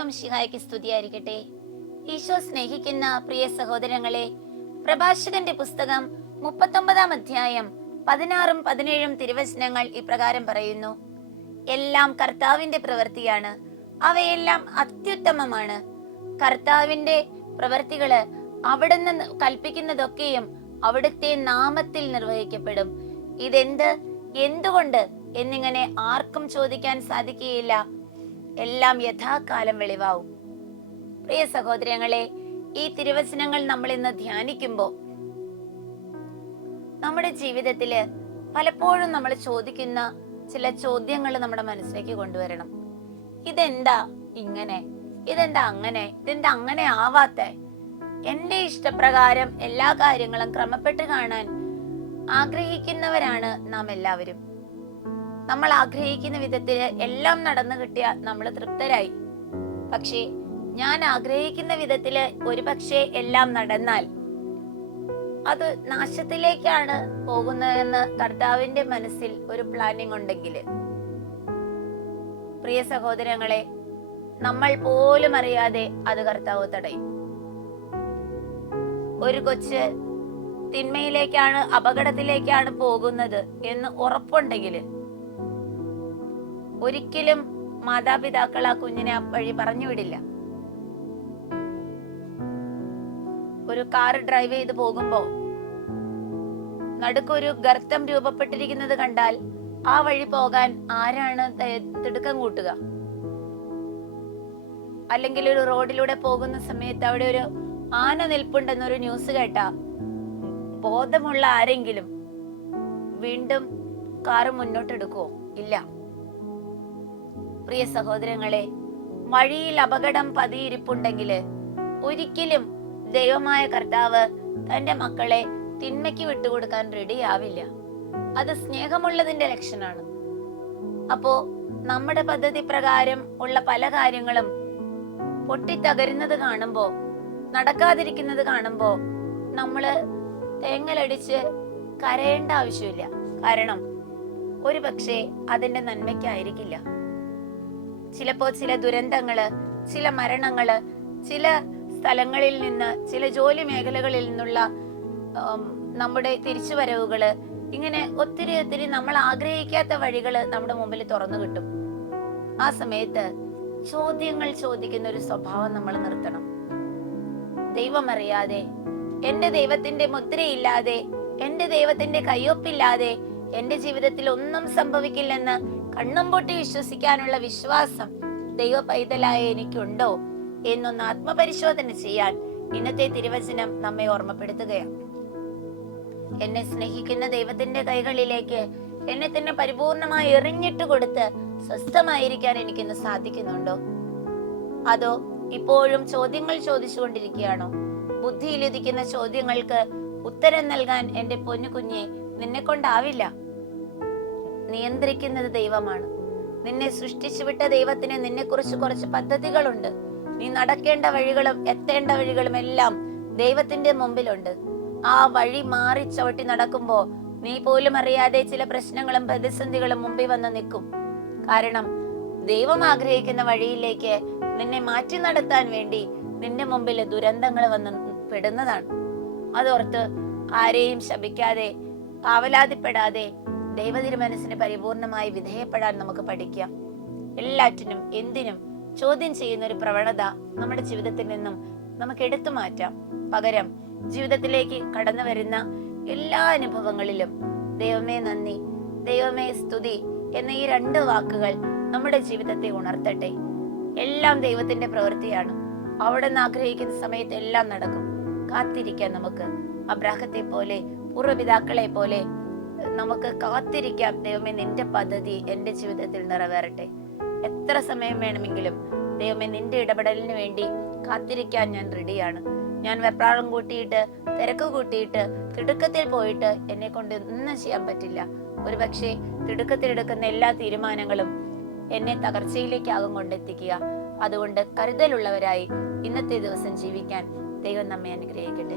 ഈശോ മിശിഹായ്ക്ക് സ്തുതിയായിരിക്കട്ടെ. ഈശോ സ്നേഹിക്കുന്ന പ്രിയ സഹോദരങ്ങളെ പ്രഭാഷകന്റെ പുസ്തകം മുപ്പത്തൊമ്പതാം അധ്യായം പതിനാറും പതിനേഴും തിരുവചനങ്ങൾ ഇപ്രകാരം പറയുന്നു. എല്ലാം കർത്താവിന്റെ പ്രവൃത്തിയാണ്. അവയെല്ലാം അത്യുത്തമമാണ്. കർത്താവിന്റെ പ്രവൃത്തികൾ അവിടുന്ന് കൽപ്പിക്കുന്നതൊക്കെയും അവിടുത്തെ നാമത്തിൽ നിർവഹിക്കപ്പെടും. ഇതെന്ത്? എന്തുകൊണ്ട് എന്നിങ്ങനെ ആർക്കും ചോദിക്കാൻ സാധിക്കുകയില്ല. എല്ലാം യഥാകാലം വെളിവാവും. പ്രിയ സഹോദരങ്ങളെ ഈ തിരുവചനങ്ങൾ നമ്മൾ ഇന്ന് ധ്യാനിക്കുമ്പോൾ നമ്മുടെ ജീവിതത്തിൽ പലപ്പോഴും നമ്മൾ ചോദിക്കുന്ന ചില ചോദ്യങ്ങൾ നമ്മുടെ മനസ്സിലേക്ക് കൊണ്ടുവരണം. ഇതെന്താ ഇങ്ങനെ? ഇതെന്താ അങ്ങനെ? ഇതെന്താ അങ്ങനെ ആവാത്ത? എന്റെ ഇഷ്ടപ്രകാരം എല്ലാ കാര്യങ്ങളും ക്രമപ്പെട്ട് കാണാൻ ആഗ്രഹിക്കുന്നവരാണ് നാം എല്ലാവരും. നമ്മൾ ആഗ്രഹിക്കുന്ന വിധത്തിൽ എല്ലാം നടന്നു കിട്ടിയാൽ നമ്മൾ തൃപ്തരായി. പക്ഷേ ഞാൻ ആഗ്രഹിക്കുന്ന വിധത്തിൽ ഒരുപക്ഷെ എല്ലാം നടന്നാൽ അത് നാശത്തിലേക്കാണ് പോകുന്നതെന്ന് കർത്താവിന്റെ മനസ്സിൽ ഒരു പ്ലാനിങ് ഉണ്ടെങ്കിൽ. പ്രിയ സഹോദരങ്ങളെ നമ്മൾ പോലും അറിയാതെ അത് കർത്താവ് തടയും. ഒരു കൊച്ച് തിന്മയിലേക്കാണ് അപകടത്തിലേക്കാണ് പോകുന്നത് എന്ന് ഉറപ്പുണ്ടെങ്കിൽ ഒരിക്കലും മാതാപിതാക്കൾ ആ കുഞ്ഞിനെ വഴി പറഞ്ഞു വിടില്ല. ഒരു കാർ ഡ്രൈവ് ചെയ്ത് പോകുമ്പോ നടുക്കൊരു ഗർത്തം രൂപപ്പെട്ടിരിക്കുന്നത് കണ്ടാൽ ആ വഴി പോകാൻ ആരാണ് തിടുക്കം കൂട്ടുക? അല്ലെങ്കിൽ ഒരു റോഡിലൂടെ പോകുന്ന സമയത്ത് അവിടെ ഒരു ആന നിൽപ്പുണ്ടെന്നൊരു ന്യൂസ് കേട്ടാ ബോധമുള്ള ആരെങ്കിലും വീണ്ടും കാറ് മുന്നോട്ടെടുക്കുവോ? ഇല്ല. പ്രിയ സഹോദരങ്ങളെ വഴിയിൽ അപകടം പതിയിരിപ്പുണ്ടെങ്കിൽ ഒരിക്കലും ദൈവമായ കർത്താവ് തന്റെ മക്കളെ തിന്മയ്ക്ക് വിട്ടുകൊടുക്കാൻ റെഡിയാവില്ല. അത് സ്നേഹമുള്ളതിന്റെ ലക്ഷണമാണ്. അപ്പോ നമ്മുടെ പദ്ധതി പ്രകാരം ഉള്ള പല കാര്യങ്ങളും പൊട്ടിത്തകരുന്നത് കാണുമ്പോ നടക്കാതിരിക്കുന്നത് കാണുമ്പോ നമ്മൾ തേങ്ങലടിച്ച് കരയേണ്ട ആവശ്യമില്ല. കാരണം ഒരു പക്ഷേ അതിന്റെ നന്മയ്ക്കായിരിക്കില്ല. ചിലപ്പോ ചില ദുരന്തങ്ങൾ ചില മരണങ്ങൾ ചില സ്ഥലങ്ങളിൽ നിന്ന് ചില ജോലി മേഖലകളിൽ നിന്നുള്ള നമ്മുടെ തിരിച്ചുവരവുകൾ ഇങ്ങനെ ഒത്തിരി ഒത്തിരി നമ്മൾ ആഗ്രഹിക്കാത്ത വഴികൾ നമ്മുടെ മുമ്പിൽ തുറന്നു കിട്ടും. ആ സമയത്ത് ചോദ്യങ്ങൾ ചോദിക്കുന്ന ഒരു സ്വഭാവം നമ്മൾ നിർത്തണം. ദൈവമറിയാതെ എന്റെ ദൈവത്തിന്റെ മുദ്രയില്ലാതെ എന്റെ ദൈവത്തിന്റെ കയ്യൊപ്പില്ലാതെ എന്റെ ജീവിതത്തിൽ ഒന്നും സംഭവിക്കില്ലെന്ന് കണ്ണും പൊട്ടി വിശ്വസിക്കാനുള്ള വിശ്വാസം ദൈവ പൈതലായ എനിക്കുണ്ടോ എന്നൊന്ന് ആത്മപരിശോധന ചെയ്യാൻ ഇന്നത്തെ തിരുവചനം നമ്മെ ഓർമ്മപ്പെടുത്തുകയാണ്. എന്നെ സ്നേഹിക്കുന്ന ദൈവത്തിന്റെ കൈകളിലേക്ക് എന്നെ തന്നെ പരിപൂർണമായി എറിഞ്ഞിട്ട് കൊടുത്ത് സ്വസ്ഥമായിരിക്കാൻ എനിക്കിന്ന് സാധിക്കുന്നുണ്ടോ? അതോ ഇപ്പോഴും ചോദ്യങ്ങൾ ചോദിച്ചുകൊണ്ടിരിക്കുകയാണോ? ബുദ്ധിയിലുദിക്കുന്ന ചോദ്യങ്ങൾക്ക് ഉത്തരം നൽകാൻ എന്റെ പൊന്നു കുഞ്ഞെ നിന്നെ കൊണ്ടാവില്ല. നിയന്ത്രിക്കുന്നത് ദൈവമാണ്. നിന്നെ സൃഷ്ടിച്ചു വിട്ട ദൈവത്തിന് നിന്നെ കുറിച്ച് കുറച്ച് പദ്ധതികളുണ്ട്. നീ നടക്കേണ്ട വഴികളും എത്തേണ്ട വഴികളും എല്ലാം ദൈവത്തിന്റെ മുമ്പിലുണ്ട്. ആ വഴി മാറി ചവിട്ടി നടക്കുമ്പോ നീ പോലും അറിയാതെ ചില പ്രശ്നങ്ങളും പ്രതിസന്ധികളും മുമ്പിൽ വന്ന് നിൽക്കും. കാരണം ദൈവം ആഗ്രഹിക്കുന്ന വഴിയിലേക്ക് നിന്നെ മാറ്റി നടത്താൻ വേണ്ടി നിന്റെ മുമ്പിൽ ദുരന്തങ്ങൾ വന്ന് പെടുന്നതാണ്. അതോർത്ത് ആരെയും ശപിക്കാതെ ആവലാതിപ്പെടാതെ ദൈവതിരു മനസ്സിന് പരിപൂർണമായി വിധേയപ്പെടാൻ നമുക്ക് പഠിക്കാം. എല്ലാറ്റിനും എന്തിനും ചോദ്യം ചെയ്യുന്ന ഒരു പ്രവണത നമ്മുടെ ജീവിതത്തിൽ നിന്നും നമുക്ക് എടുത്തു മാറ്റാം. പകരം ജീവിതത്തിലേക്ക് കടന്നു വരുന്ന എല്ലാ അനുഭവങ്ങളിലും ദൈവമേ നന്ദി ദൈവമേ സ്തുതി എന്ന ഈ രണ്ട് വാക്കുകൾ നമ്മുടെ ജീവിതത്തെ ഉണർത്തട്ടെ. എല്ലാം ദൈവത്തിന്റെ പ്രവൃത്തിയാണ്. അവിടെ നിന്ന് ആഗ്രഹിക്കുന്ന സമയത്ത് എല്ലാം നടക്കും. കാത്തിരിക്കാൻ നമുക്ക്. അബ്രാഹത്തെ പോലെ പൂർവപിതാക്കളെ പോലെ നമുക്ക് കാത്തിരിക്കാം. ദൈവമേ നിന്റെ പദ്ധതി എന്റെ ജീവിതത്തിൽ നിറവേറട്ടെ. എത്ര സമയം വേണമെങ്കിലും ദൈവമേ നിന്റെ ഇടപെടലിന് വേണ്ടി കാത്തിരിക്കാൻ ഞാൻ റെഡിയാണ്. ഞാൻ വെപ്രാളം കൂട്ടിയിട്ട് തിരക്ക് കൂട്ടിയിട്ട് തിടുക്കത്തിൽ പോയിട്ട് എന്നെ കൊണ്ട് ഒന്നും ചെയ്യാൻ പറ്റില്ല. ഒരുപക്ഷെ തിടുക്കത്തിൽ എടുക്കുന്ന എല്ലാ തീരുമാനങ്ങളും എന്നെ തകർച്ചയിലേക്കാകും കൊണ്ടെത്തിക്കുക. അതുകൊണ്ട് കരുതലുള്ളവരായി ഇന്നത്തെ ദിവസം ജീവിക്കാൻ ദൈവം നമ്മെ അനുഗ്രഹിക്കട്ടെ.